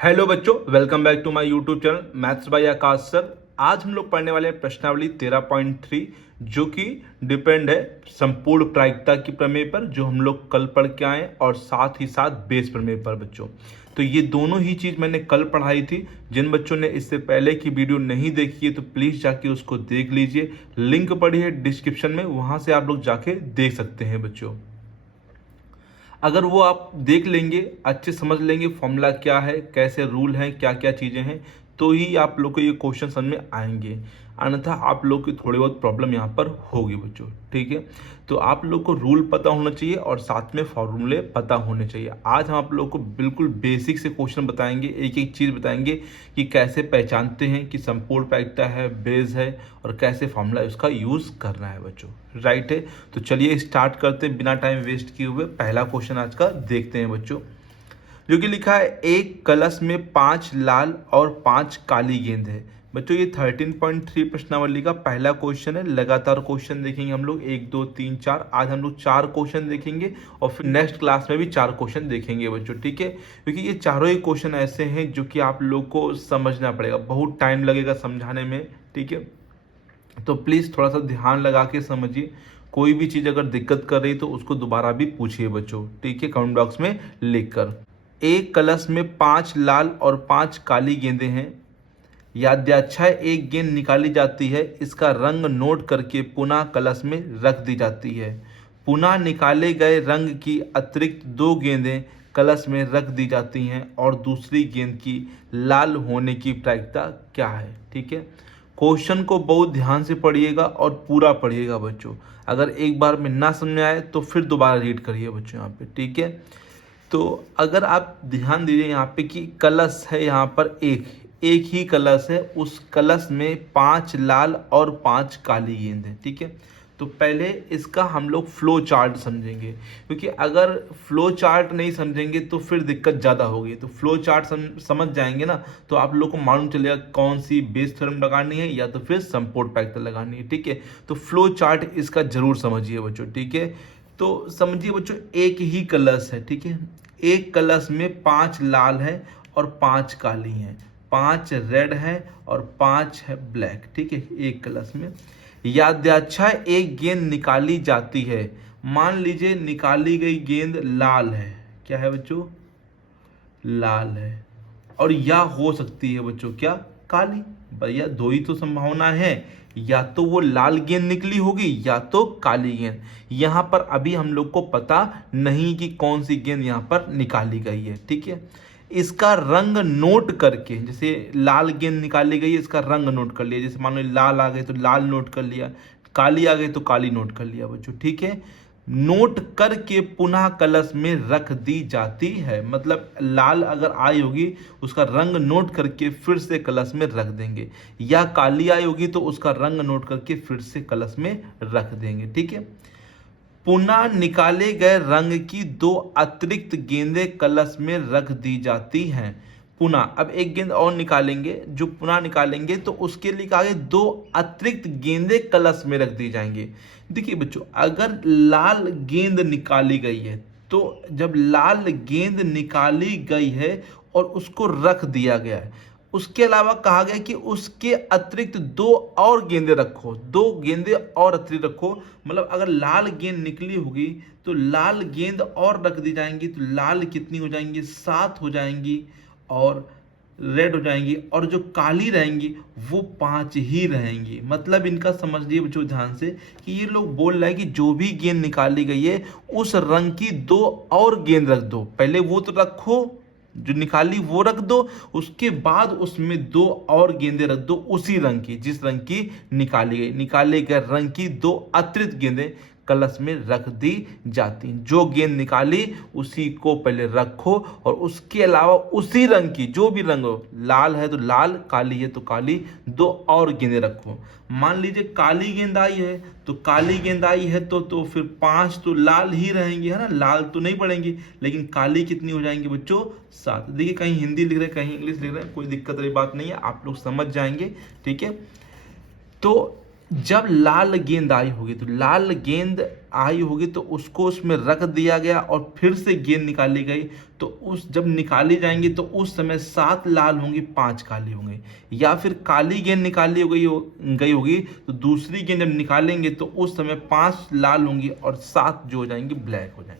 Hello बच्चों, welcome back to my YouTube channel maths by Akash sir. आज हम लोग पढ़ने वाले हैं प्रश्नावली 13.3 जो कि डिपेंड है संपूर्ण प्रायिकता की प्रमेय पर, जो हम लोग कल पढ़ के आए, और साथ ही साथ बेस प्रमेय पर बच्चों। तो ये दोनों ही चीज़ मैंने कल पढ़ाई थी। जिन बच्चों ने इससे पहले की वीडियो नहीं देखी है तो प्लीज़ जाके उसको देख लीजिए। लिंक पड़ी है डिस्क्रिप्शन में, वहाँ से आप लोग जाके देख सकते हैं बच्चों। अगर वो आप देख लेंगे, अच्छे समझ लेंगे फॉर्मूला क्या है, कैसे रूल हैं, क्या क्या चीज़ें हैं, तो ही आप लोग को ये क्वेश्चन समझ में आएंगे। अन्यथा आप लोग की थोड़ी बहुत प्रॉब्लम यहाँ पर होगी बच्चों। ठीक है, तो आप लोग को रूल पता होना चाहिए और साथ में फॉर्मूले पता होने चाहिए। आज हम आप लोग को बिल्कुल बेसिक से क्वेश्चन बताएंगे, एक एक चीज़ बताएंगे कि कैसे पहचानते हैं कि संपूर्ण प्रायिकता है, बेस है, और कैसे फॉर्मूला उसका यूज़ करना है बच्चों। राइट है, तो चलिए स्टार्ट करते हैं बिना टाइम वेस्ट किए हुए। पहला क्वेश्चन आज का देखते हैं बच्चों, जो कि लिखा है एक कलश में 5 लाल और 5 काली गेंद है। बच्चों ये 13.3 प्रश्नावली का पहला क्वेश्चन है। लगातार क्वेश्चन देखेंगे हम लोग, 1 2 3 4। आज हम लोग 4 क्वेश्चन देखेंगे और फिर नेक्स्ट क्लास में भी 4 क्वेश्चन देखेंगे बच्चों। ठीक है, क्योंकि ये चारों ही क्वेश्चन ऐसे हैं जो कि आप लोग को समझना पड़ेगा, बहुत टाइम लगेगा समझाने में। ठीक है, तो प्लीज़ थोड़ा सा ध्यान लगा के समझिए। कोई भी चीज़ अगर दिक्कत कर रही तो उसको दोबारा भी पूछिए बच्चों। ठीक है, कमेंट बॉक्स में लिख कर। एक कलश में 5 लाल और 5 काली गेंदें हैं। यादृच्छा एक गेंद निकाली जाती है, इसका रंग नोट करके पुनः कलश में रख दी जाती है। पुनः निकाले गए रंग की अतिरिक्त 2 गेंदें कलश में रख दी जाती हैं और दूसरी गेंद की लाल होने की प्रायिकता क्या है। ठीक है, क्वेश्चन को बहुत ध्यान से पढ़िएगा और पूरा पढ़िएगा बच्चों। अगर एक बार में ना समझ में आए तो फिर दोबारा रीड करिए बच्चों यहाँ पे। ठीक है, तो अगर आप ध्यान दीजिए यहाँ पे कि कलश है, यहाँ पर एक ही कलश है, उस कलश में 5 लाल और 5 काली गेंद है। ठीक है, तो पहले इसका हम लोग फ्लो चार्ट समझेंगे, क्योंकि अगर फ्लो चार्ट नहीं समझेंगे तो फिर दिक्कत ज़्यादा होगी। तो फ्लो चार्ट समझ जाएंगे ना, तो आप लोग को मालूम चलेगा कौन सी बेस थ्योरम लगानी है या तो फिर संपूर्ण प्रायिकता लगानी है। ठीक है, तो फ्लो चार्ट इसका जरूर समझिए बच्चों। ठीक है, तो समझिए बच्चों, एक ही कलश है। ठीक है, एक कलश में 5 लाल है और 5 काली हैं, 5 रेड है और 5 है ब्लैक। ठीक है, एक कलश में यादृच्छा एक गेंद निकाली जाती है। मान लीजिए निकाली गई गेंद लाल है। क्या है बच्चों? लाल है। और या हो सकती है बच्चों क्या? काली। भैया दो ही तो संभावना है, या तो वो लाल गेंद निकली होगी या तो काली गेंद। यहां पर अभी हम लोग को पता नहीं कि कौन सी गेंद यहां पर निकाली गई है। ठीक है, इसका रंग नोट करके, जैसे लाल गेंद निकाली गई है, इसका रंग नोट कर लिया। जैसे मान लो लाल आ गई तो लाल नोट कर लिया, काली आ गई तो काली नोट कर लिया बच्चों। ठीक है, नोट करके पुनः कलश में रख दी जाती है। मतलब लाल अगर आई होगी उसका रंग नोट करके फिर से कलश में रख देंगे, या काली आई होगी तो उसका रंग नोट करके फिर से कलश में रख देंगे। ठीक है, पुनः निकाले गए रंग की 2 अतिरिक्त गेंदें कलश में रख दी जाती हैं। पुनः अब एक गेंद और निकालेंगे, जो पुनः निकालेंगे तो उसके लिए आगे 2 अतिरिक्त गेंदें कलश में रख दी जाएंगी। देखिए बच्चों, अगर लाल गेंद निकाली गई है तो जब लाल गेंद निकाली गई है और उसको रख दिया गया है, उसके अलावा कहा गया कि उसके अतिरिक्त 2 और गेंदें रखो, 2 गेंदें और अतिरिक्त रखो। मतलब अगर लाल गेंद निकली होगी तो लाल गेंद और रख दी जाएंगी, तो लाल कितनी हो जाएंगी? 7 हो जाएंगी, और रेड हो जाएंगी, और जो काली रहेंगी वो 5 ही रहेंगी। मतलब इनका समझ लिए बच्चों ध्यान से कि ये लोग बोल रहे हैं कि जो भी गेंद निकाली गई है उस रंग की 2 और गेंद रख दो। पहले वो तो रखो जो निकाली वो रख दो, उसके बाद उसमें 2 और गेंदें रख दो उसी रंग की जिस रंग की निकाली गई। निकाले गए रंग की 2 अतिरिक्त गेंदें कलश में रख दी जाती। जो गेंद निकाली उसी को पहले रखो, और उसके अलावा उसी रंग की, जो भी रंग हो, लाल है तो लाल, काली है तो काली, 2 और गेंदें रखो। मान लीजिए काली गेंद आई है, तो काली गेंद आई है तो फिर 5 तो लाल ही रहेंगी, है ना, लाल तो नहीं पड़ेंगी, लेकिन काली कितनी हो जाएंगी बच्चों? 7। देखिए कहीं हिंदी लिख रहे हैं कहीं इंग्लिश लिख रहे हैं, कोई दिक्कत वाली बात नहीं है, आप लोग समझ जाएंगे। ठीक है, तो जब लाल गेंद आई होगी, तो लाल गेंद आई होगी तो उसको उसमें रख दिया गया और फिर से गेंद निकाली गई, तो उस जब निकाली जाएंगी तो उस समय 7 लाल होंगी 5 काली होंगी। या फिर काली गेंद निकाली गई होगी तो दूसरी गेंद जब निकालेंगे तो उस समय 5 लाल होंगी और 7 जो हो जाएंगी ब्लैक हो जाएंगी।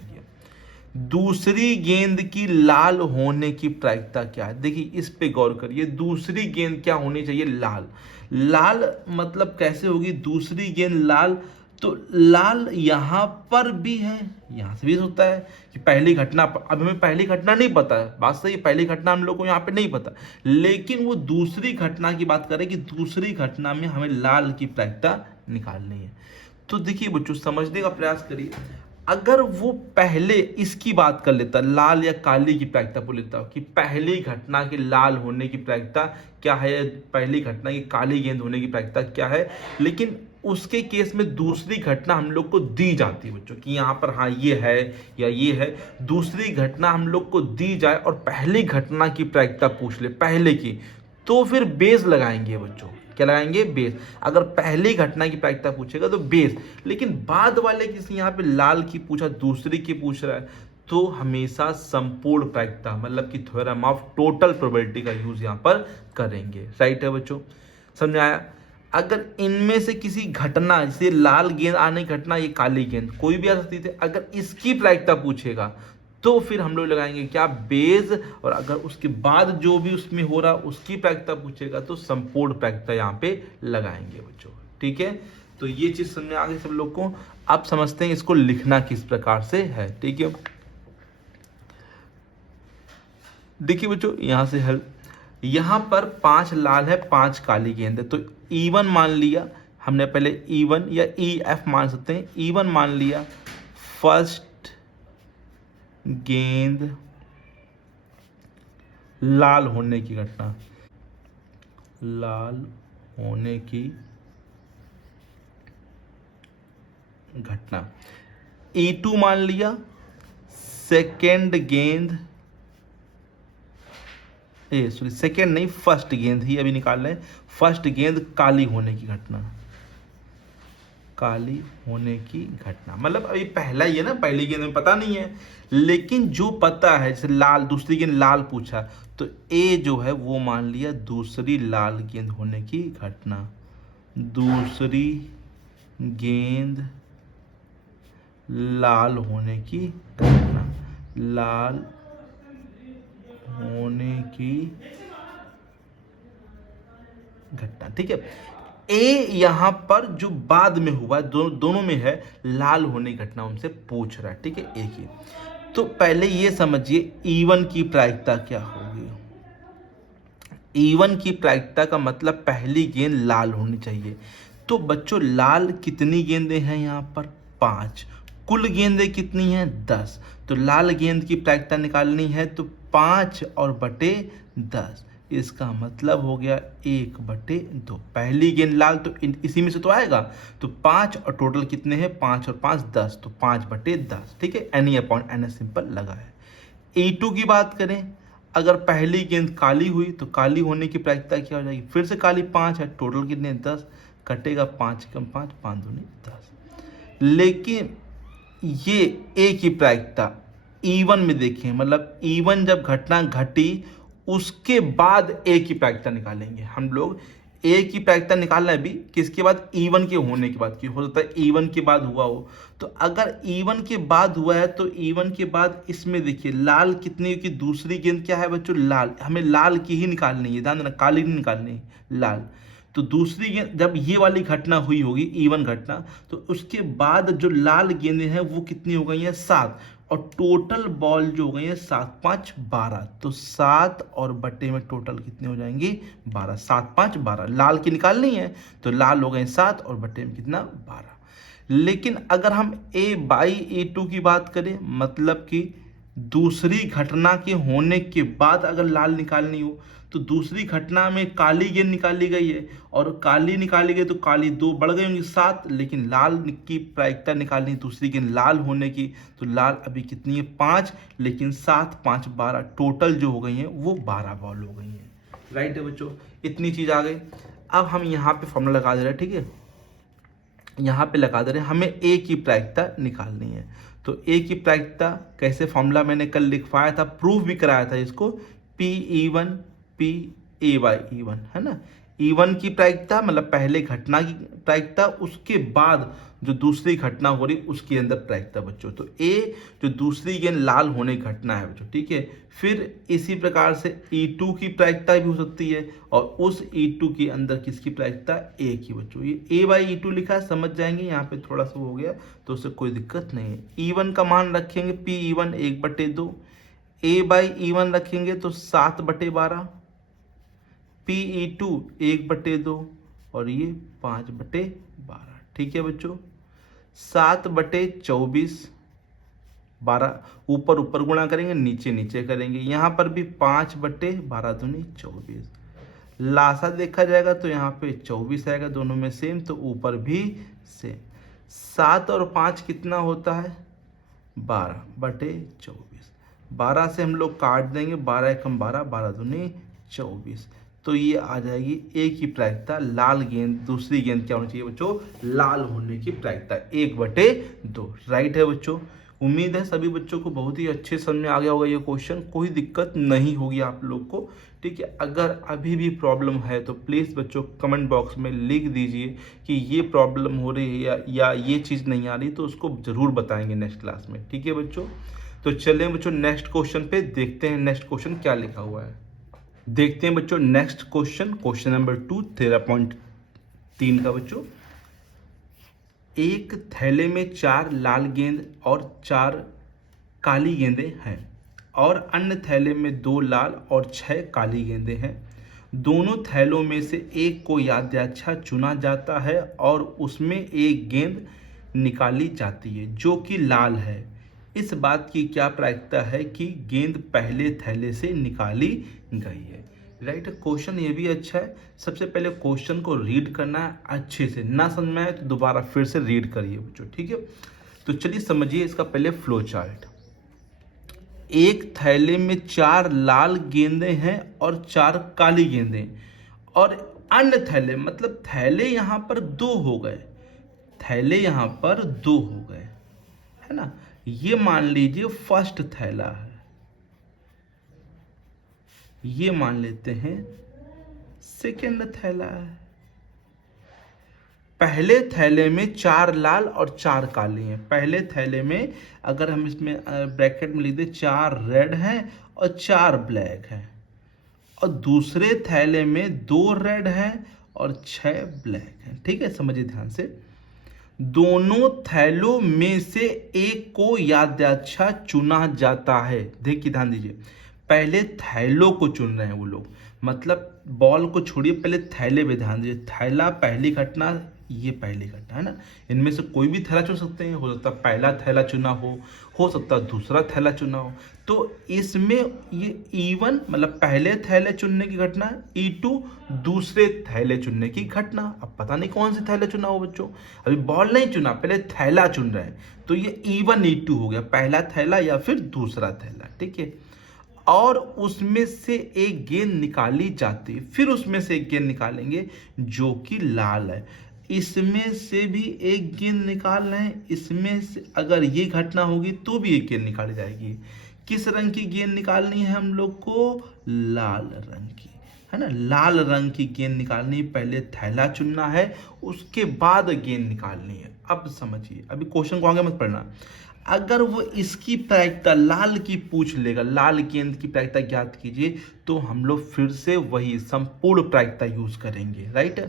दूसरी गेंद की लाल होने की प्रायिकता क्या है, देखिए इस पे गौर करिए। दूसरी गेंद क्या होनी चाहिए, लाल। लाल मतलब कैसे होगी दूसरी गेंद लाल, तो लाल यहां पर भी है, यहां से भी होता है कि पहली घटना, अब हमें पहली घटना नहीं पता है, बात सही है, पहली घटना हम लोग को यहाँ पे नहीं पता, लेकिन वो दूसरी घटना की बात करें कि दूसरी घटना में हमें लाल की प्रायिकता निकालनी है। तो देखिए बच्चों, समझने का प्रयास करिए। अगर वो पहले इसकी बात कर लेता, लाल या काली की प्रायिकता बोल लेता कि पहली घटना के लाल होने की प्रायिकता क्या है, पहली घटना की काली गेंद होने की प्रायिकता क्या है, लेकिन उसके केस में दूसरी घटना हम लोग को दी जाती है बच्चों कि यहाँ पर हाँ ये है या ये है, दूसरी घटना हम लोग को दी जाए और पहली घटना की प्रायिकता पूछ ले पहले की, तो फिर बेस लगाएंगे बच्चों। क्या लगाएंगे, बेस। अगर पहली घटना की प्रायिकता पूछेगा तो बेस, लेकिन बाद वाले किसी यहाँ पे लाल की पूछा, दूसरी की पूछ रहा है, तो हमेशा संपूर्ण प्रायिकता मतलब कि थ्योरम ऑफ टोटल प्रोबेबिलिटी का यूज यहाँ पर करेंगे। राइट है बच्चों, समझ में आया। अगर इनमें से किसी घटना, जैसे लाल गेंद आने की घटना, ये काली गेंद कोई भी आ सकती थी, अगर इसकी प्रायिकता पूछेगा तो फिर हम लोग लगाएंगे क्या, बेस। और अगर उसके बाद जो भी उसमें हो रहा उसकी प्रायिकता पूछेगा तो संपूर्ण प्रायिकता यहाँ पे लगाएंगे बच्चों। ठीक है, तो ये चीज समझ में आ गई सब लोग को। अब समझते हैं इसको लिखना किस प्रकार से है। ठीक है, देखिए बच्चों, यहां से हल, यहां पर 5 लाल है 5 काली गेंद है, तो E1 मान लिया हमने, पहले E1 या EF मान सकते हैं, E1 मान लिया फर्स्ट गेंद लाल होने की घटना, लाल होने की घटना। E2 मान लिया सेकेंड गेंद, सॉरी सेकेंड नहीं, फर्स्ट गेंद ही अभी निकाल रहे हैं, फर्स्ट गेंद काली होने की घटना, काली होने की घटना मतलब अभी पहला ही है ना, पहली गेंद में पता नहीं है, लेकिन जो पता है, जैसे लाल, दूसरी गेंद लाल पूछा तो ए जो है वो मान लिया दूसरी लाल गेंद होने की घटना, दूसरी गेंद लाल होने की घटना, लाल होने की घटना। ठीक है, ए यहां पर जो बाद में हुआ, दोनों में है, लाल होने की घटना उनसे पूछ रहा है। ठीक है, एक ही। तो पहले ये समझिए E1 की प्रायिकता क्या होगी। E1 की प्रायिकता का मतलब पहली गेंद लाल होनी चाहिए। तो बच्चों लाल कितनी गेंदें हैं यहाँ पर, 5, कुल गेंदें कितनी हैं, 10। तो लाल गेंद की प्रायिकता निकालनी है तो 5 और बटे 10, इसका मतलब हो गया 1/2। पहली गेंद लाल तो इसी में से तो आएगा, तो 5 और टोटल कितने हैं, 5 और 5 10, तो 5/10। ठीक है, NE/NS सिंपल लगा है। E2 की बात करें, अगर पहली गेंद काली हुई तो काली होने की प्रायिकता क्या हो जाएगी, फिर से काली 5 है, टोटल कितने 10, कटेगा 5 कम 5, 5 दूनी 10। लेकिन ये ए की प्रायिकता E1 में देखें, मतलब E1 जब घटना घटी उसके बाद ए की प्रायिकता निकालेंगे हम लोग। ए की प्रायिकता निकालना है भी किसके बाद, E1 के होने के बाद, की हो सकता है E1 के बाद हुआ हो। तो अगर E1 के बाद हुआ है तो E1 के बाद इसमें देखिए लाल कितनी की, दूसरी गेंद क्या है बच्चों, लाल, हमें लाल की ही निकालनी है, ध्यान देना, काली नहीं निकालनी है, लाल। तो दूसरी गेंद जब ये वाली घटना हुई होगी E1 घटना, तो उसके बाद जो लाल गेंदें हैं वो कितनी हो गई हैं, 7, और टोटल बॉल जो हो गई है 7 5 12, तो 7 और बटे में टोटल कितने हो जाएंगी, 12, 7 5 12, लाल की निकालनी है तो लाल हो गए 7 और बटे में कितना, 12। लेकिन अगर हम A/A2 की बात करें, मतलब कि दूसरी घटना के होने के बाद अगर लाल निकालनी हो, तो दूसरी घटना में काली गेंद निकाली गई है, और काली निकाली गई तो काली 2 बढ़ गई होंगी 7, लेकिन लाल की प्रायिकता निकालनी दूसरी गेंद लाल होने की, तो लाल अभी कितनी है, 5, लेकिन 7 5 12, टोटल जो हो गई हैं वो 12 बॉल हो गई हैं। राइट है बच्चों, इतनी चीज आ गई। अब हम यहाँ पे फॉर्मूला लगा दे रहे हैं। ठीक है, यहाँ पे लगा दे रहे हैं, हमें ए की प्रायिकता निकालनी है। तो ए की प्रायिकता कैसे, फॉर्मूला मैंने कल लिखवाया था, प्रूव भी कराया था इसको, P E one P A by E one, है ना। ई वन की प्रायिकता मतलब पहले घटना की प्रायिकता, उसके बाद जो दूसरी घटना हो रही उसके अंदर प्रायिकता बच्चों। तो ए जो दूसरी गेंद लाल होने की घटना है बच्चों, ठीक है। फिर इसी प्रकार से E2 की प्रायिकता भी हो सकती है, और उस E2 के अंदर किसकी प्रायिकता, ए की बच्चों। ये ए बाई E2 लिखा है, समझ जाएंगे, यहाँ पे थोड़ा सा हो गया तो उससे कोई दिक्कत नहीं है। E1 का मान रखेंगे P E one 1/2, A by E1 रखेंगे तो 7/12, पी ई2 1/2 और ये 5/12, ठीक है बच्चों। 7/24, 12 ऊपर ऊपर गुणा करेंगे, नीचे नीचे करेंगे, यहाँ पर भी 5/12 दूनी 24, लासा देखा जाएगा तो यहाँ पे 24 आएगा, दोनों में सेम, तो ऊपर भी सेम। 7 और 5 कितना होता है, 12/24, 12 से हम लोग काट देंगे, 12 एकम 12, 12 दूनी 24, तो ये आ जाएगी ए की प्रायिकता, लाल गेंद, दूसरी गेंद क्या होनी चाहिए बच्चों, लाल होने की प्रायिकता 1/2, राइट है बच्चों। उम्मीद है सभी बच्चों को बहुत ही अच्छे समझ में आ गया होगा ये क्वेश्चन, कोई दिक्कत नहीं होगी आप लोग को, ठीक है। अगर अभी भी प्रॉब्लम है तो प्लीज़ बच्चों कमेंट बॉक्स में लिख दीजिए कि ये प्रॉब्लम हो रही है या ये चीज़ नहीं आ रही, तो उसको ज़रूर बताएंगे नेक्स्ट क्लास में, ठीक है बच्चों। तो चलें बच्चों नेक्स्ट क्वेश्चन पे देखते हैं, नेक्स्ट क्वेश्चन क्या लिखा हुआ है। देखते हैं बच्चों नेक्स्ट क्वेश्चन, क्वेश्चन नंबर 2 13.3 का बच्चों। एक थैले में 4 लाल गेंद और 4 काली गेंदें हैं, और अन्य थैले में 2 लाल और 6 काली गेंदें हैं। दोनों थैलों में से एक को यादृच्छा चुना जाता है और उसमें एक गेंद निकाली जाती है जो कि लाल है। इस बात की क्या प्रायिकता है कि गेंद पहले थैले से निकाली गई है, राइट। क्वेश्चन ये भी अच्छा है। सबसे पहले क्वेश्चन को रीड करना है अच्छे से, ना समझ में आए तो दोबारा फिर से रीड करिए बच्चों, ठीक है। तो चलिए समझिए इसका पहले फ्लो चार्ट। एक थैले में 4 लाल गेंदें हैं और 4 काली गेंदें, और अन्य थैले मतलब थैले यहाँ पर 2 हो गए, थैले यहाँ पर 2 हो गए, है ना। ये मान लीजिए फर्स्ट थैला है, ये मान लेते हैं सेकेंड थैला है। पहले थैले में 4 लाल और 4 काली हैं। पहले थैले में अगर हम इसमें ब्रैकेट में लिख दें 4 रेड हैं और 4 ब्लैक हैं, और दूसरे थैले में 2 रेड हैं और 6 ब्लैक हैं, ठीक है। समझिए ध्यान से, दोनों थैलों में से एक को यादृच्छा चुना जाता है। देखिए ध्यान दीजिए, पहले थैलों को चुन रहे हैं वो लोग, मतलब बॉल को छोड़िए, पहले थैले पे ध्यान दीजिए। थैला पहली घटना, ये पहली घटना है ना, इनमें से कोई भी थैला चुन सकते हैं, हो सकता है पहला थैला चुना हो सकता है दूसरा थैला चुना हो। तो इसमें ये E1 मतलब पहले थैले चुनने की घटना, E2 दूसरे थैले चुनने की घटना। अब पता नहीं कौन से थैले चुना हो बच्चों, अभी बॉल नहीं चुना, पहले थैला चुन रहे हैं, तो ये E1 E2 हो गया, पहला थैला या फिर दूसरा थैला, ठीक है। और उसमें से एक गेंद निकाली जाती है, फिर उसमें से एक गेंद निकालेंगे जो कि लाल है। इसमें से भी एक गेंद निकाल रहे हैं, इसमें से अगर ये घटना होगी तो भी एक गेंद निकाली जाएगी। किस रंग की गेंद निकालनी है हम लोग को, लाल रंग की, है ना। लाल रंग की गेंद निकालनी है, पहले थैला चुनना है, उसके बाद गेंद निकालनी है। अब समझिए, अभी क्वेश्चन को आगे मत पढ़ना। अगर वो इसकी प्रायिकता लाल की पूछ लेगा, लाल गेंद की प्रायिकता ज्ञात कीजिए, तो हम लोग फिर से वही संपूर्ण प्रायिकता यूज करेंगे, राइट।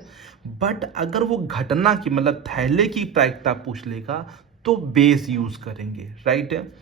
बट अगर वो घटना की मतलब थैले की प्रायिकता पूछ लेगा तो बेस यूज करेंगे, राइट।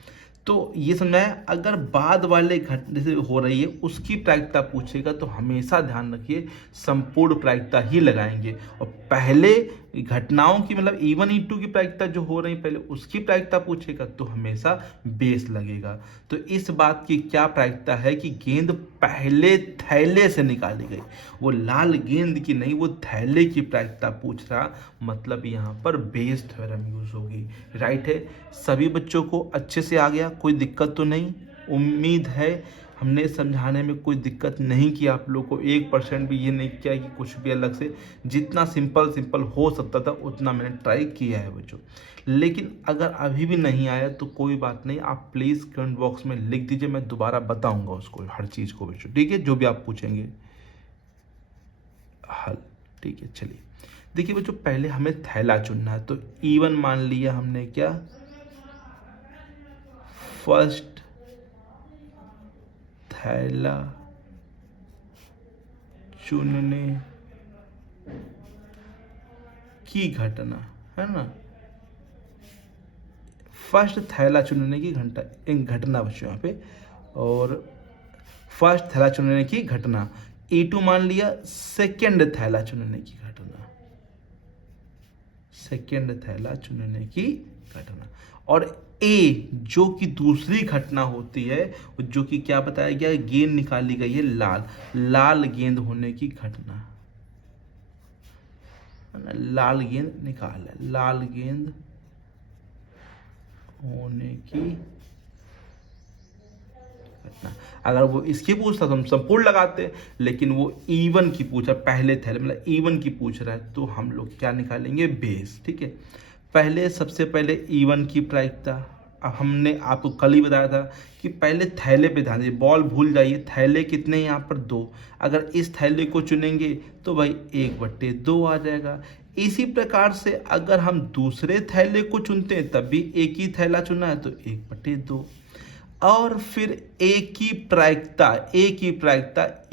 तो ये समझाया, अगर बाद वाले घटना से हो रही है उसकी प्रायिकता पूछेगा तो हमेशा ध्यान रखिए संपूर्ण प्रायिकता ही लगाएंगे, और पहले घटनाओं की मतलब E1 E2 की प्रायिकता जो हो रही पहले उसकी प्रायिकता पूछेगा तो हमेशा बेस लगेगा। तो इस बात की क्या प्रायिकता है कि गेंद पहले थैले से निकाली गई, वो लाल गेंद की नहीं, वो थैले की प्रायिकता पूछ रहा, मतलब यहाँ पर बेस थ्योरम यूज होगी, राइट है। सभी बच्चों को अच्छे से आ गया, कोई दिक्कत तो नहीं। उम्मीद है हमने समझाने में कोई दिक्कत नहीं की आप लोग को, 1% भी ये नहीं किया कि कुछ भी अलग से, जितना सिंपल हो सकता था उतना मैंने ट्राई किया है बच्चों। लेकिन अगर अभी भी नहीं आया तो कोई बात नहीं, आप प्लीज़ कमेंट बॉक्स में लिख दीजिए, मैं दोबारा बताऊंगा उसको, हर चीज़ को बच्चों, ठीक है, जो भी आप पूछेंगे हल, ठीक है। चलिए देखिए बच्चों, पहले हमें थैला चुनना है, तो E1 मान लिया हमने, क्या फर्स्ट थैला चुनने की घटना, है ना, फर्स्ट थैला चुनने की घंटा एक घटना बच्चों यहाँ पे, और फर्स्ट थैला चुनने की घटना। E2 मान लिया सेकेंड थैला चुनने की घटना, सेकेंड थैला चुनने की घटना। और ए जो कि दूसरी घटना होती है, जो कि क्या बताया गया, गेंद निकाली गई है लाल, लाल गेंद होने की घटना, है ना, लाल गेंद निकाला, लाल गेंद होने की घटना। अगर वो इसकी पूछता तो हम संपूर्ण लगाते, लेकिन वो E1 की पूछा, पहले थैले मतलब E1 की पूछ रहा है, तो हम लोग क्या निकालेंगे, बेस, ठीक है। पहले सबसे पहले E1 की प्रायिकता, अब हमने आपको कल ही बताया था कि पहले थैले पे ध्यान दीजिए, बॉल भूल जाइए, थैले कितने हैं यहाँ पर 2, अगर इस थैले को चुनेंगे तो भाई 1/2 आ जाएगा। इसी प्रकार से अगर हम दूसरे थैले को चुनते हैं तब भी एक ही थैला चुना है तो 1/2। और फिर ए की प्रायिकता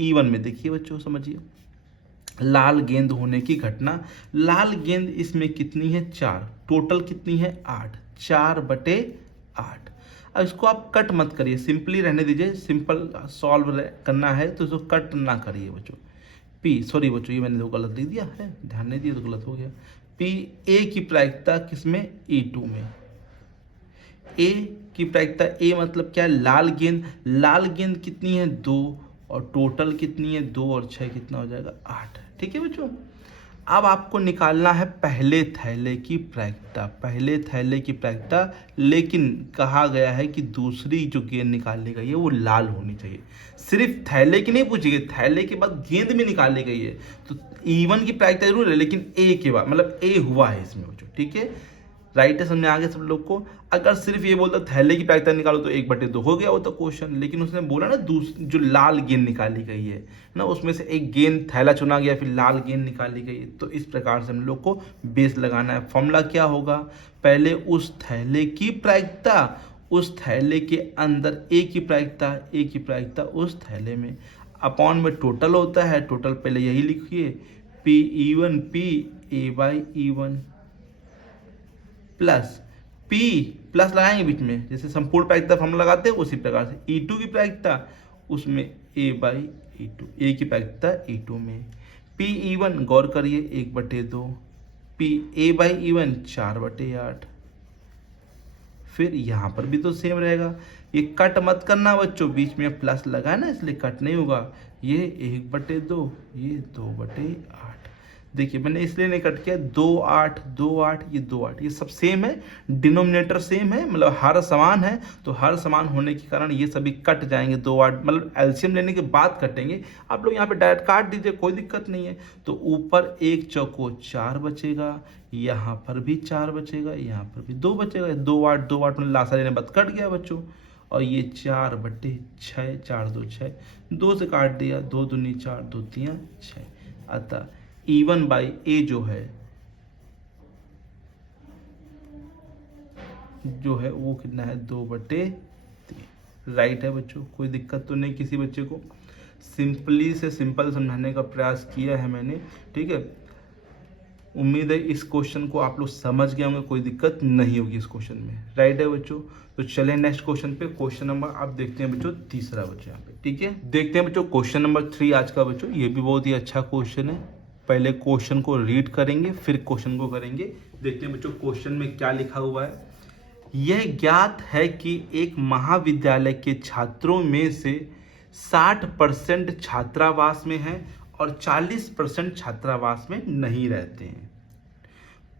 E1 में देखिए बच्चों, समझिए, लाल गेंद होने की घटना, लाल गेंद इसमें कितनी है, 4, टोटल कितनी है, 8, 4/8। अब इसको आप कट मत करिए, सिंपली रहने दीजिए, सिंपल सॉल्व करना है तो इसको कट ना करिए बच्चों। पी, सॉरी बच्चों, ये मैंने तो गलत लिख दिया है, ध्यान नहीं दिया तो गलत हो गया। पी ए की प्रायिकता किसमें, E2 में। ए की प्रायिकता, ए मतलब क्या, लाल गेंद, लाल गेंद कितनी है, 2, और टोटल कितनी है, 2 और 6 कितना हो जाएगा, 8, ठीक है बच्चों। अब आपको निकालना है पहले थैले की प्रायिकता, पहले थैले की प्रायिकता, लेकिन कहा गया है कि दूसरी जो गेंद निकाली गई है वो लाल होनी चाहिए। सिर्फ थैले की नहीं पूछी गई, थैले के बाद गेंद भी निकाली गई है, तो E1 की प्रायिकता जरूर है, लेकिन ए के बाद मतलब ए हुआ है इसमें बच्चों, ठीक है, राइट है, समझ आगे सब लोग को। अगर सिर्फ ये बोलता थैले की प्रायिकता निकालो तो 1/2 हो गया होता क्वेश्चन, लेकिन उसने बोला ना जो लाल गेंद निकाली गई है ना, उसमें से एक गेंद थैला चुना गया, फिर लाल गेंद निकाली गई, तो इस प्रकार से हम लोग को बेस लगाना है। फॉर्मूला क्या होगा, पहले उस थैले की प्रायिकता, उस थैले के अंदर ए की प्रायिकता उस थैले में, अपॉन में टोटल होता है, टोटल पहले यही लिखिए, P P A/E1 plus P, plus लगाएंगे बीच में, जैसे संपूर्ण प्रायिकता फॉर्मूला लगाते हैं उसी प्रकार से, E2 की प्रायिकता उसमें A/E2, ए की प्रायिकता E2 में, PE1 गौर करिए 1/2, PA/E1 4/8। फिर यहाँ पर भी तो सेम रहेगा, ये कट मत करना बच्चों, बीच में प्लस लगा है ना इसलिए कट नहीं होगा, ये 1/2, ये 2/8। देखिए मैंने इसलिए नहीं कट किया, 2/8 2/8, ये 2/8, ये सब सेम है, डिनोमिनेटर सेम है, मतलब हर समान है, तो हर समान होने के कारण ये सभी कट जाएंगे, 2/8 मतलब एलसीएम लेने के बाद कटेंगे। आप लोग यहाँ पे डायरेक्ट काट दीजिए, कोई दिक्कत नहीं है। तो ऊपर 1 चौको 4 बचेगा, यहाँ पर भी 4 बचेगा, यहाँ पर भी 2 बचेगा, 2/8 2/8 मतलब लासा लेने बाद कट गया बच्चों। और ये 4/6, 4 2 6, 2 से काट दिया, 2 दूनी 4, 2 3 6, अतः E1/A जो है वो कितना है, 2/3। राइट है बच्चों, कोई दिक्कत तो नहीं किसी बच्चे को, सिंपली से सिंपल समझाने का प्रयास किया है मैंने, ठीक है। उम्मीद है इस क्वेश्चन को आप लोग समझ गए होंगे, कोई दिक्कत नहीं होगी इस क्वेश्चन में, राइट है बच्चों। तो चलें नेक्स्ट क्वेश्चन पे, क्वेश्चन नंबर आप देखते हैं बच्चों तीसरा बच्चों यहाँ पे, ठीक है। देखते हैं बच्चों क्वेश्चन नंबर 3 आज का बच्चों, ये भी बहुत ही अच्छा क्वेश्चन है। पहले क्वेश्चन को रीड करेंगे फिर क्वेश्चन को करेंगे। देखते हैं बच्चों क्वेश्चन में क्या लिखा हुआ है। यह ज्ञात है कि एक महाविद्यालय के छात्रों में से 60% छात्रावास में हैं और 40% छात्रावास में नहीं रहते हैं।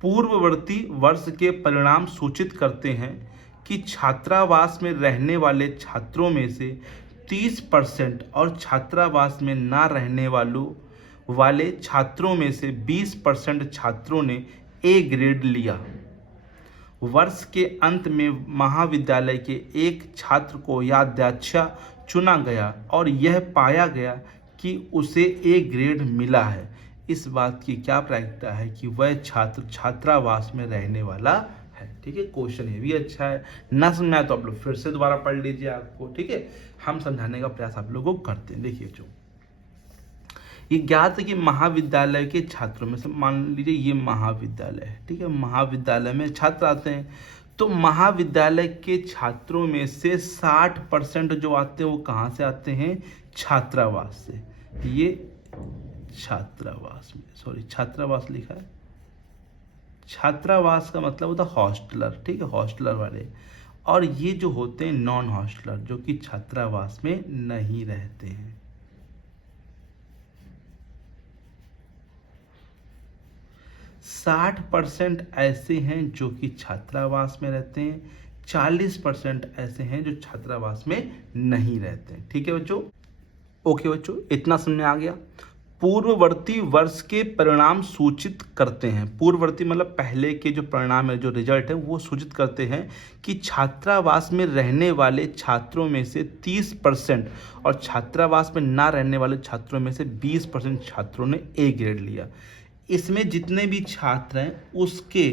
पूर्ववर्ती वर्ष के परिणाम सूचित करते हैं कि छात्रावास में रहने वाले छात्रों में से 30% और छात्रावास में ना रहने वाले छात्रों में से 20% छात्रों ने ए ग्रेड लिया। वर्ष के अंत में महाविद्यालय के एक छात्र को याद्यक्ष चुना गया और यह पाया गया कि उसे ए ग्रेड मिला है। इस बात की क्या प्रायिकता है कि वह छात्र छात्रावास में रहने वाला है। ठीक है, क्वेश्चन ये भी अच्छा है। ना समझ में आया तो आप लोग फिर से दोबारा पढ़ लीजिए आपको। ठीक है, हम समझाने का प्रयास आप लोगों को करते हैं। देखिए, जो ये ज्ञात है कि महाविद्यालय के छात्रों में से, मान लीजिए ये महाविद्यालय है, ठीक है, महाविद्यालय में छात्र आते हैं, तो महाविद्यालय के छात्रों में से 60% जो आते हैं वो कहाँ से आते हैं? छात्रावास से। ये छात्रावास में, सॉरी छात्रावास लिखा है, छात्रावास का मतलब होता है हॉस्टलर। ठीक है, हॉस्टलर वाले। और ये जो होते हैं नॉन हॉस्टलर, जो कि छात्रावास में नहीं रहते हैं। साठ % ऐसे हैं जो कि छात्रावास में रहते हैं, 40% ऐसे हैं जो छात्रावास में नहीं रहते हैं। ठीक है बच्चों, ओके बच्चों, इतना समझ में आ गया। पूर्ववर्ती वर्ष के परिणाम सूचित करते हैं। पूर्ववर्ती मतलब पहले के जो परिणाम है, जो रिजल्ट है, वो सूचित करते हैं कि छात्रावास में रहने वाले छात्रों में से 30% और छात्रावास में ना रहने वाले छात्रों में से 20% छात्रों ने ए ग्रेड लिया। इसमें जितने भी छात्र हैं उसके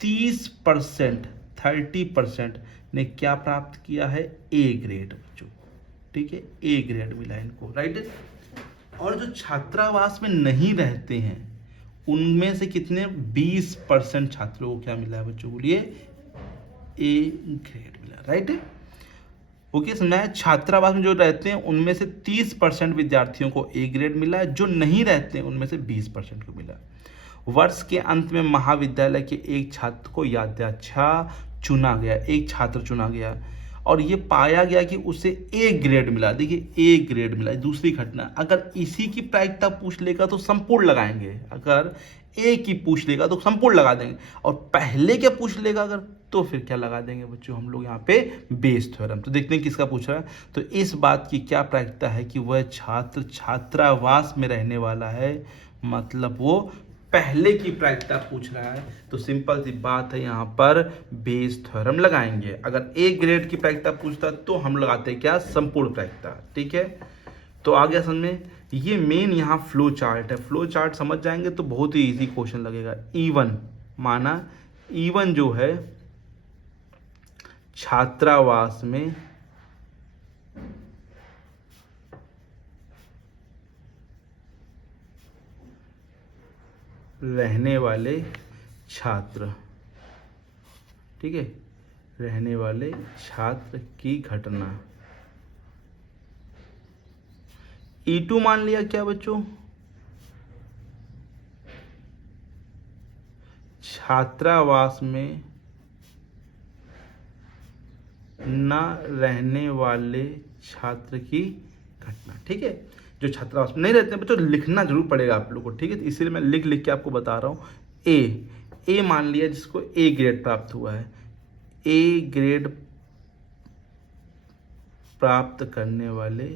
30% ने क्या प्राप्त किया है? ए ग्रेड बच्चों। ठीक है, ए ग्रेड मिला इनको, राइट। और जो छात्रावास में नहीं रहते हैं उनमें से कितने? 20% छात्रों को क्या मिला है बच्चों? बोलिए, ए ग्रेड मिला, राइट। ओके, समझा है। छात्रावास में जो रहते हैं उनमें से 30% विद्यार्थियों को ए ग्रेड मिला है, जो नहीं रहते हैं उनमें से 20% को मिला। वर्ष के अंत में महाविद्यालय के एक छात्र को याद्यक्ष चुना गया, एक छात्र चुना गया और ये पाया गया कि उसे ए ग्रेड मिला। देखिए, ए ग्रेड मिला, दूसरी घटना। अगर इसी की प्रायिकता पूछ लेगा तो संपूर्ण लगाएंगे, अगर ए की पूछ लेगा तो संपूर्ण लगा देंगे, और पहले क्या पूछ लेगा अगर, तो फिर क्या लगा देंगे बच्चों हम लोग यहाँ पे? Bayes theorem. तो देखते हैं किसका पूछ रहा है। तो इस बात की क्या प्रायिकता है कि वह छात्र छात्रावास में रहने वाला है, मतलब वो पहले की प्रायिकता पूछ रहा है। तो सिंपल सी बात है, यहाँ पर बेस थ्योरम लगाएंगे। अगर ए ग्रेड की प्रायिकता पूछता तो हम लगाते क्या? संपूर्ण प्रायिकता। ठीक है, तो आ गया समझ में। ये मेन यहाँ फ्लो चार्ट है, फ्लो चार्ट समझ जाएंगे तो बहुत ही इजी क्वेश्चन लगेगा। E1 माना, E1 जो है छात्रावास में रहने वाले छात्र, ठीक है, रहने वाले छात्र की घटना। E2 मान लिया क्या बच्चों? छात्रावास में न रहने वाले छात्र की घटना। ठीक है, जो छात्रावास में नहीं रहते हैं बच्चों, लिखना जरूर पड़ेगा आप लोगों को। ठीक है, तो इसीलिए मैं लिख के आपको बता रहा हूँ। ए मान लिया जिसको ए ग्रेड प्राप्त हुआ है, ए ग्रेड प्राप्त करने वाले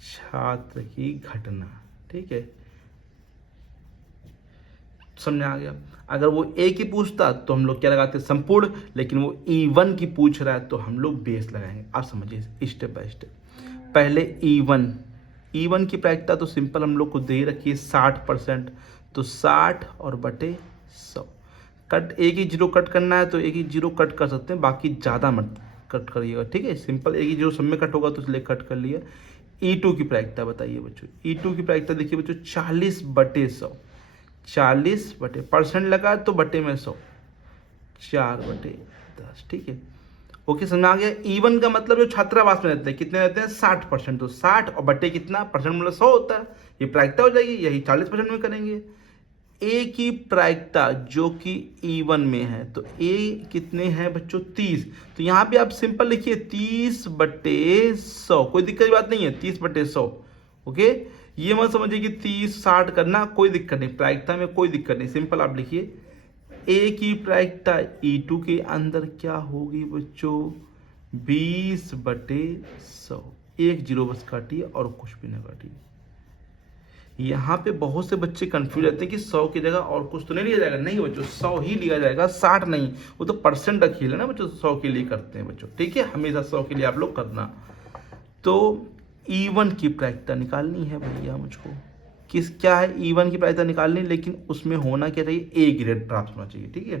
छात्र की घटना। ठीक है, समझ आ गया। अगर वो ए की पूछता तो हम लोग क्या लगाते? संपूर्ण। लेकिन वो E1 की पूछ रहा है तो हम लोग बेस लगाएंगे। आप समझिए स्टेप बाय स्टेप। पहले E1 की प्रायिकता तो सिंपल हम लोग को दे रखी है 60%, तो 60 और बटे 100। कट एक ही जीरो कट करना है तो एक ही जीरो कट कर सकते हैं, बाकी ज़्यादा मत कट करिएगा। ठीक है, सिंपल एक ही जीरो सब में कट होगा तो इसलिए कट कर लिया। E2 की प्रायिकता बताइए बच्चों। E2 की प्रायिकता देखिए बच्चों, 40/100। 40 परसेंट लगा तो बटे में 100, 4/10। ठीक है, ओके, समझ आ गया। E1 का मतलब जो छात्रावास में रहते हैं कितने रहते हैं? 60%। तो 60 और बटे कितना परसेंट, मतलब 100 होता है। ये प्रायिकता हो जाएगी, यही 40% में करेंगे। ए की प्रायिकता जो कि E1 में है, तो ए कितने हैं बच्चों? 30। तो यहाँ पे आप सिंपल लिखिए 30/100, कोई दिक्कत की बात नहीं है, 30/100। ओके, ये मत समझिए कि 30 60 करना, कोई दिक्कत नहीं, प्रायिकता में कोई दिक्कत नहीं। सिंपल आप लिखिए ए की प्रायिकता E2 के अंदर क्या होगी बच्चों, 20/100। एक जीरो बस काटिए और कुछ भी ना काटिए। यहाँ पे बहुत से बच्चे कंफ्यूज रहते हैं कि 100 की जगह और कुछ तो नहीं लिया जाएगा। नहीं बच्चों, 100 ही लिया जाएगा, 60 नहीं। वो तो परसेंट रखिए ना बच्चों, 100 के लिए करते हैं बच्चों, ठीक है, हमेशा 100 के लिए आप लोग करना। तो E1 की प्रायिकता निकालनी है भैया मुझको। क्या है, E1 की प्रायिकता निकालनी, लेकिन उसमें होना क्या चाहिए, ए ग्रेड प्राप्त होना चाहिए, ठीक है।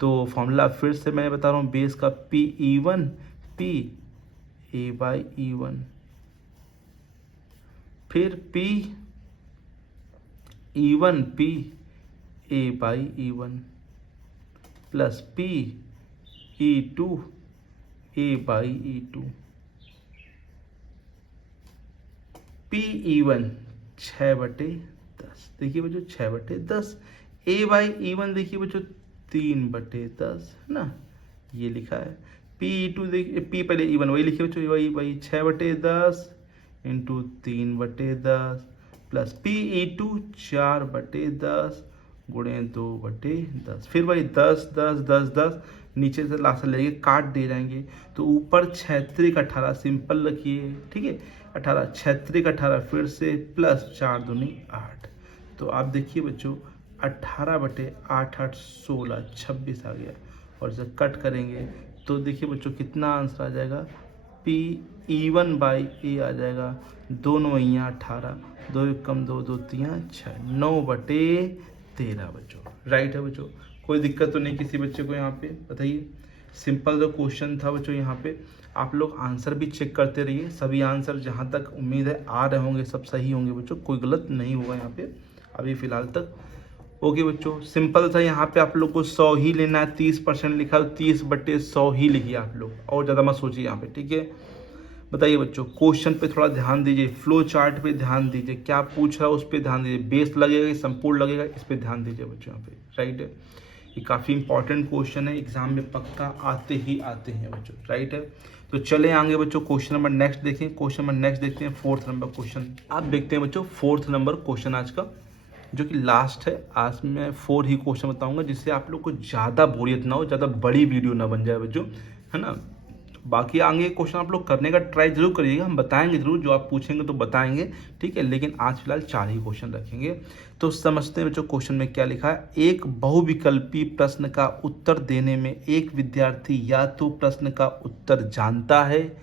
तो फॉर्मूला फिर से मैं बता रहा हूँ, बेस का PE1 P A/E1, फिर PE1 P A/E1 plus PE2 A/E2। PE1 6/10, देखिए बच्चों 6/10। A/E1 देखिए बच्चों 3/10 है ना, ये लिखा है। PE2 देखिए, P पहले E1 वही लिखिए बच्चों, वही 6/10 इंटू 3/10 प्लस PE2 4/10 गुणे 2/10, फिर वही 10 10 10 10, नीचे से लास्ट लेके काट दे जाएंगे। तो ऊपर 6 18 सिंपल रखिए, ठीक है, 18 6 18 फिर से प्लस 4 दूनी 8। तो आप देखिए बच्चों 18/8 8 16 26 आ गया। और जब कट करेंगे तो देखिए बच्चों कितना आंसर आ जाएगा, PE1/A आ जाएगा, दोनों यहाँ 18, 2 1 कम 2 2 3 6, 9/13 बच्चों। राइट है बच्चों, कोई दिक्कत तो नहीं किसी बच्चे को यहाँ पे, बताइए। सिंपल जो क्वेश्चन था बच्चों, यहाँ पे आप लोग आंसर भी चेक करते रहिए। सभी आंसर जहाँ तक उम्मीद है आ रहे होंगे, सब सही होंगे बच्चों, कोई गलत नहीं होगा यहाँ पे अभी फ़िलहाल तक। ओके बच्चों, सिंपल था। यहाँ पे आप लोग को 100 ही लेना है, 30% लिखा है, 30/100 ही लिखिए आप लोग, और ज़्यादा मत सोचिए यहाँ पे, ठीक है। बताइए बच्चों, क्वेश्चन पे थोड़ा ध्यान दीजिए, फ्लो चार्ट पे ध्यान दीजिए, क्या पूछ रहा है उस पर ध्यान दीजिए, बेस लगेगा कि संपूर्ण लगेगा, इस पर ध्यान दीजिए बच्चों यहाँ पे। राइट है, ये काफ़ी इंपॉर्टेंट क्वेश्चन है, एग्जाम में पक्का आते ही आते हैं बच्चों। राइट है, तो चले आगे बच्चों, क्वेश्चन नंबर नेक्स्ट देखें। क्वेश्चन नंबर नेक्स्ट देखते हैं, 4th नंबर क्वेश्चन। आप देखते हैं बच्चों 4th नंबर क्वेश्चन आज का, जो कि लास्ट है। आज मैं 4 ही क्वेश्चन बताऊंगा, जिससे आप लोग को ज़्यादा बोरियत ना हो, ज़्यादा बड़ी वीडियो ना बन जाए बच्चों, है ना। बाकी आगे क्वेश्चन आप लोग करने का ट्राई जरूर करिएगा, हम बताएंगे जरूर, जो आप पूछेंगे तो बताएंगे, ठीक है। लेकिन आज फिलहाल 4 ही क्वेश्चन रखेंगे। तो समझते हैं बच्चों क्वेश्चन में क्या लिखा है। एक बहुविकल्पी प्रश्न का उत्तर देने में एक विद्यार्थी या तो प्रश्न का उत्तर जानता है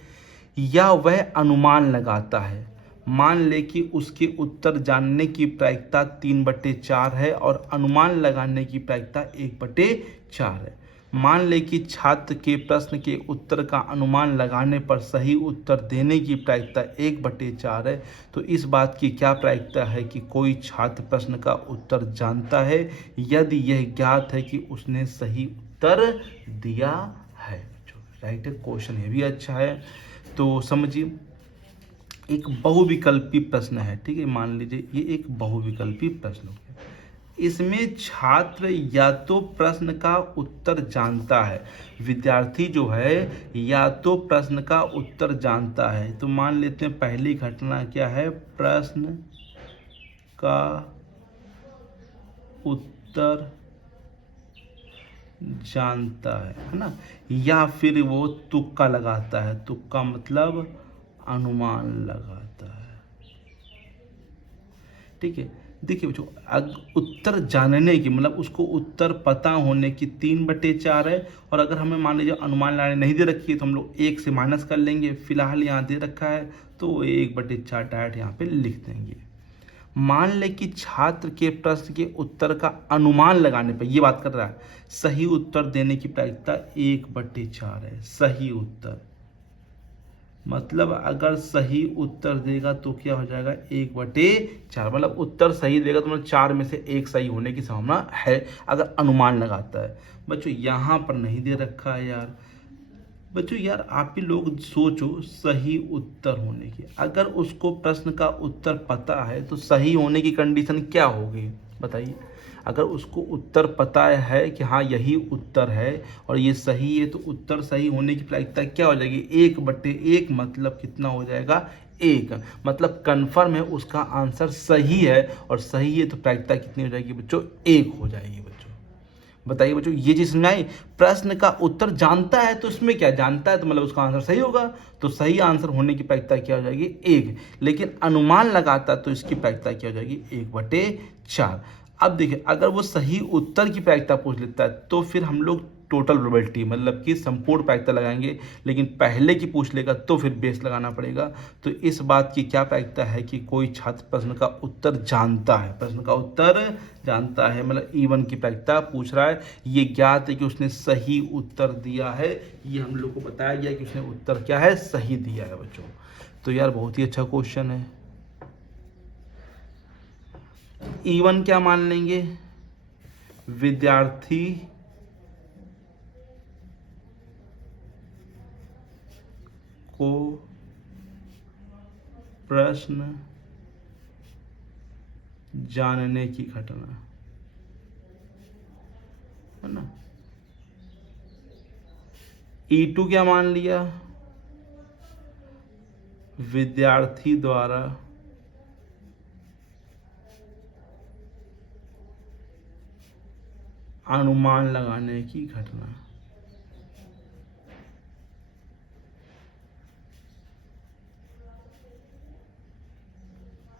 या वह अनुमान लगाता है। मान ले कि उसके उत्तर जानने की प्रायिकता 3/4 है और अनुमान लगाने की प्रायिकता 1/4 है। मान ले कि छात्र के प्रश्न के उत्तर का अनुमान लगाने पर सही उत्तर देने की प्रायिकता 1/4 है। तो इस बात की क्या प्रायिकता है कि कोई छात्र प्रश्न का उत्तर जानता है यदि यह ज्ञात है कि उसने सही उत्तर दिया है। राइट है, क्वेश्चन ये भी अच्छा है। तो समझिए, एक बहुविकल्पी प्रश्न है, ठीक है। मान लीजिए ये एक बहुविकल्पी प्रश्न है, इसमें छात्र या तो प्रश्न का उत्तर जानता है, विद्यार्थी जो है या तो प्रश्न का उत्तर जानता है। तो मान लेते हैं पहली घटना क्या है, प्रश्न का उत्तर जानता है ना, या फिर वो तुक्का लगाता है। तुक्का मतलब अनुमान लगाता है, ठीक है। देखिए बच्चों, उत्तर जानने की मतलब उसको उत्तर पता होने की 3/4 है, और अगर हमें मान लीजिए अनुमान लगाने नहीं दे रखी है तो हम लोग 1 से माइनस कर लेंगे। फिलहाल यहाँ दे रखा है तो 1/4 डायरेक्ट यहाँ पे लिख देंगे। मान ले कि छात्र के प्रश्न के उत्तर का अनुमान लगाने पर, ये बात कर रहा है, सही उत्तर देने की प्रायिकता 1/4 है। सही उत्तर मतलब अगर सही उत्तर देगा तो क्या हो जाएगा, 1/4, मतलब उत्तर सही देगा तो मतलब 4 में से 1 सही होने की संभावना है अगर अनुमान लगाता है। बच्चों यहाँ पर नहीं दे रखा है यार। बच्चों यार आप भी लोग सोचो, सही उत्तर होने की, अगर उसको प्रश्न का उत्तर पता है तो सही होने की कंडीशन क्या होगी बताइए। अगर उसको उत्तर पता है कि हाँ यही उत्तर है और ये सही है, तो उत्तर सही होने की प्रायिकता क्या हो जाएगी, 1/1, मतलब कितना हो जाएगा, 1, मतलब कन्फर्म है उसका आंसर सही है, और सही है तो प्रायिकता कितनी हो जाएगी बच्चों, 1 हो जाएगी बच्चों। बताइए बच्चों, ये चीज़ समझ आई। प्रश्न का उत्तर जानता है तो उसमें क्या, जानता है तो मतलब उसका आंसर सही होगा, तो सही आंसर होने की प्रायिकता क्या हो जाएगी, 1। लेकिन अनुमान लगाता तो इसकी प्रायिकता क्या हो जाएगी, 1/4। अब देखिए, अगर वो सही उत्तर की प्रायिकता पूछ लेता है तो फिर हम लोग टोटल प्रोबेबिलिटी मतलब कि संपूर्ण प्रायिकता लगाएंगे, लेकिन पहले की पूछ लेगा तो फिर बेस लगाना पड़ेगा। तो इस बात की क्या प्रायिकता है कि कोई छात्र प्रश्न का उत्तर जानता है, प्रश्न का उत्तर जानता है, मतलब E1 की प्रायिकता पूछ रहा है। ये ज्ञात है कि उसने सही उत्तर दिया है, ये हम लोग को बताया गया कि उसने उत्तर क्या है, सही दिया है बच्चों। तो यार बहुत ही अच्छा क्वेश्चन है। E1 क्या मान लेंगे, विद्यार्थी को प्रश्न जानने की घटना, है ना। E2 क्या मान लिया, विद्यार्थी द्वारा अनुमान लगाने की घटना।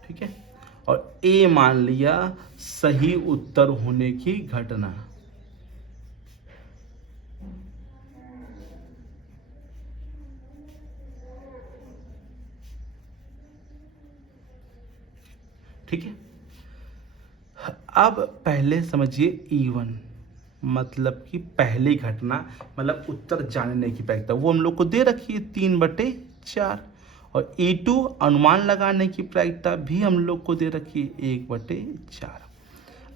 ठीक है, और ए मान लिया सही उत्तर होने की घटना। ठीक है, अब पहले समझिए E1 मतलब कि पहली घटना, मतलब उत्तर जानने की प्रायिकता, वो हम लोग को दे रखी है 3/4। और E2 अनुमान लगाने की प्रायिकता भी हम लोग को दे रखी है 1/4।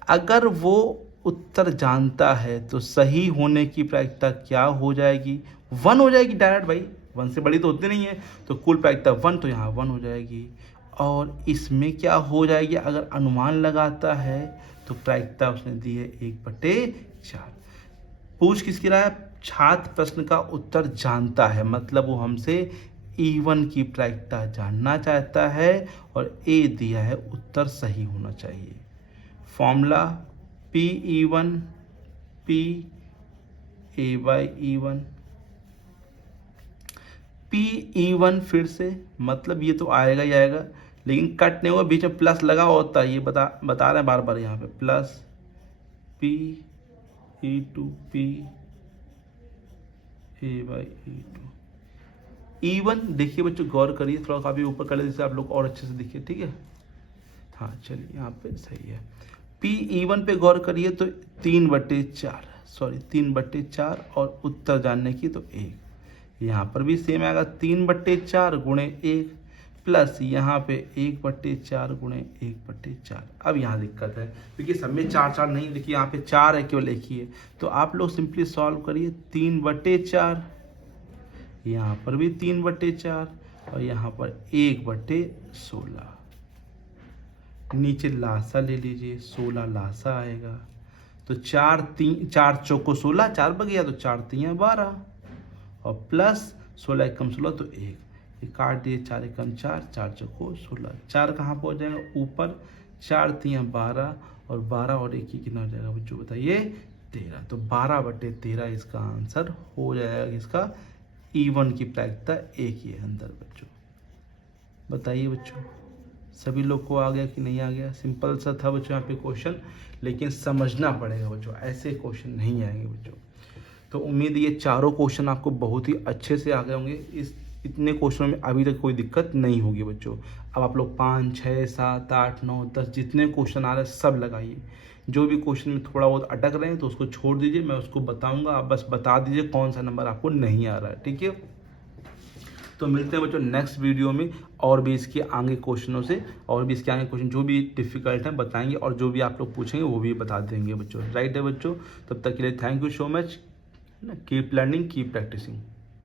अगर वो उत्तर जानता है तो सही होने की प्रायिकता क्या हो जाएगी, 1 हो जाएगी डायरेक्ट भाई, 1 से बड़ी तो होती नहीं है, तो कुल प्रायिकता 1, तो यहाँ 1 हो जाएगी। और इसमें क्या हो जाएगी, अगर अनुमान लगाता है तो प्रायिकता उसने दी है 1/4। पूछ किसकी रहा है, छात्र प्रश्न का उत्तर जानता है, मतलब वो हमसे E1 की प्रायिकता जानना चाहता है, और ए दिया है उत्तर सही होना चाहिए। Formula PE1 P A/E1। PE1 फिर से मतलब ये तो आएगा ही आएगा, लेकिन कट नहीं होगा, बीच में प्लस लगा होता है, ये बता रहे हैं बार बार यहाँ पे, plus PE2 P A/E2। E1 देखिए बच्चों, गौर करिए, थोड़ा काफ़ी ऊपर कर ले जिससे आप लोग और अच्छे से दिखे। ठीक है, हाँ चलिए यहाँ पे सही है। PE1 पे गौर करिए तो 3/4 और उत्तर जानने की तो 1। यहाँ पर भी सेम आएगा, 3/4 गुणे 1 प्लस यहाँ पे 1/4 गुणे 1/4। अब यहाँ दिक्कत है क्योंकि सब में 4 नहीं, देखिए यहाँ पे 4 है, केवल एक ही है, तो आप लोग सिंपली सॉल्व करिए। 3/4, यहाँ पर भी 3/4 और यहाँ पर 1/16। नीचे लासा ले लीजिए, 16 लासा आएगा, तो 4 चौको 16, 4 बच गया, तो 4 3 12 और प्लस 16 एकम 16 तो 1, ये काट दिए, 4 एकम 4, 4 चौको 16, 4 कहाँ पहुँच जाएगा ऊपर, 4 3 12 और 12 और 1 ही कितना हो जाएगा बच्चों बताइए, 13। तो 12/13 इसका आंसर हो जाएगा। इसका E1 की प्रायिकता 1 ही है अंदर बच्चों। बताइए बच्चों, सभी लोग को आ गया कि नहीं आ गया। सिंपल सा था बच्चों यहाँ पे क्वेश्चन, लेकिन समझना पड़ेगा बच्चों, ऐसे क्वेश्चन नहीं आएंगे बच्चों। तो उम्मीद ये चारों क्वेश्चन आपको बहुत ही अच्छे से आ गए होंगे। इतने क्वेश्चनों में अभी तक कोई दिक्कत नहीं होगी बच्चों। अब आप लोग 5 6 7 8 9 10 जितने क्वेश्चन आ रहे हैं सब लगाइए। जो भी क्वेश्चन में थोड़ा बहुत अटक रहे हैं तो उसको छोड़ दीजिए, मैं उसको बताऊंगा, आप बस बता दीजिए कौन सा नंबर आपको नहीं आ रहा है। ठीक है, तो मिलते हैं बच्चों नेक्स्ट वीडियो में, और भी इसके आगे क्वेश्चनों से, और भी इसके आगे क्वेश्चन जो भी डिफिकल्ट हैं बताएंगे, और जो भी आप लोग पूछेंगे वो भी बता देंगे बच्चों। राइट है बच्चों, तब तक के लिए thank you so much. Keep learning, keep practising.